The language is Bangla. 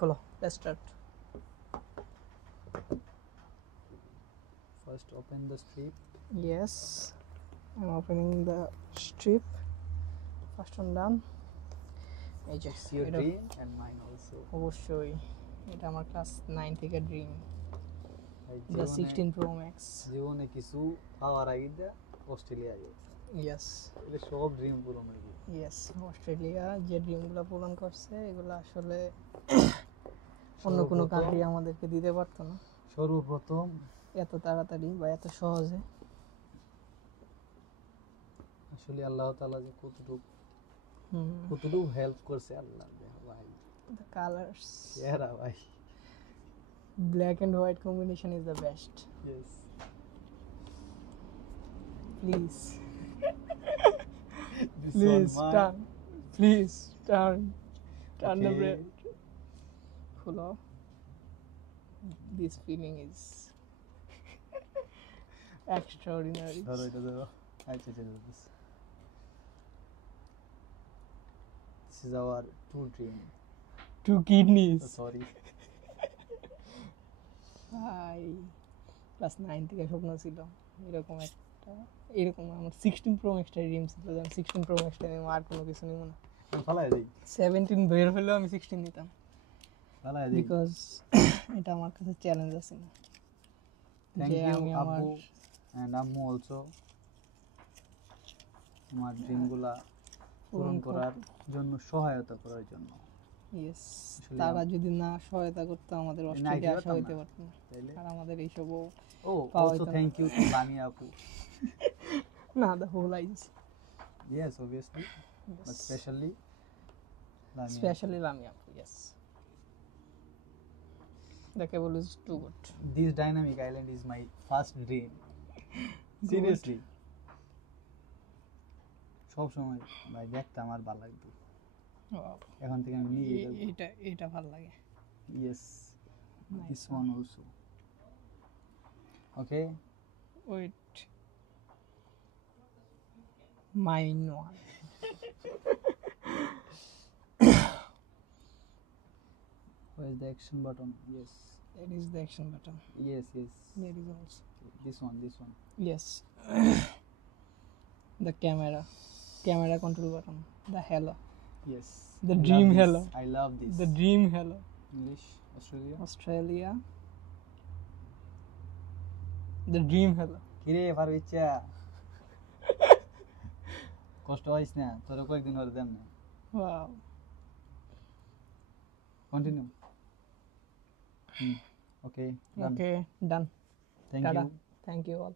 খোলো, let's start. First open the strip. Yes, I'm opening the strip. First one done. এই যে It's your dream and mine also. অবশ্যই এটা আমার ক্লাস 9 থেকে ড্রিম, the জীবনে 16 Pro Max. জীবনে কিছু পাওয়ার আগে অস্ট্রেলিয়া গেছে। Yes, এটা সব ড্রিম পূরণ হইবে। yes, অস্ট্রেলিয়া যে ড্রিমগুলো পূরণ করছে এগুলো আসলে অন্য কোনো কান্ট্রি আমাদেরকে দিতে পারতো না সর্বপ্রথম এত তাড়াতাড়ি বা এত সহজে। আসলে আল্লাহ তাআলা যে কতটুকু হেল্প করছে আল্লাহ ভাই। The colors, এরা ভাই, black and white combination is the best. yes. Please, This please one turn, please turn the Okay. bread. Hello, this feeling is extraordinary. ধরো এটা ধরো। আচ্ছা this is our true dream. 2 kidneys. Sorry. Hi, class 9 থেকে স্বপ্ন ছিল এরকম আমার 16 Pro Max টা ড্রিম ছিল, আমি 16 Pro Max টা নিয়ে আর কোনো কিছু নিব না। ফালাই দেই 17 বের হলেও আমি 16 নিতাম, ফালাই দেই। বিকজ এটা আমার কাছে চ্যালেঞ্জ আছে না। Thank যে you আমি আমার Abu and Ammu also আমার ড্রিমগুলা পূরণ করার জন্য সহায়তা করার জন্য। ইয়েস, তারা যদি না সহায়তা করতো আমাদের অস্ট্রেলিয়া আসা হইতে পারতো না, তাইলে আর আমাদের এইসবও also thank you to Lamia Apu. না, the whole eyes. Yes, obviously, but especially Lamia, yes. The cable is too good. This dynamic island is my first dream. Seriously. সব সময় ভাই দেখতাম আর ভালো লাগতো। এখন থেকে আমি নিয়ে এটা ভালো লাগে। Yes, this one also. Okay. Wait. Mine one. Where is the action button? Yes. That is the action button. Yes. There is also. This one. Yes. The camera control button. The hello. Yes. The dream hello. I love this. The dream hello. English, Australia. The dream hello. কিরে পারবিচ্ছা কষ্ট হইছ না তোর কয়েকদিন হরে দেন না। Wow. Continue. Okay. Okay, done. Thank Tada. you. Thank you all.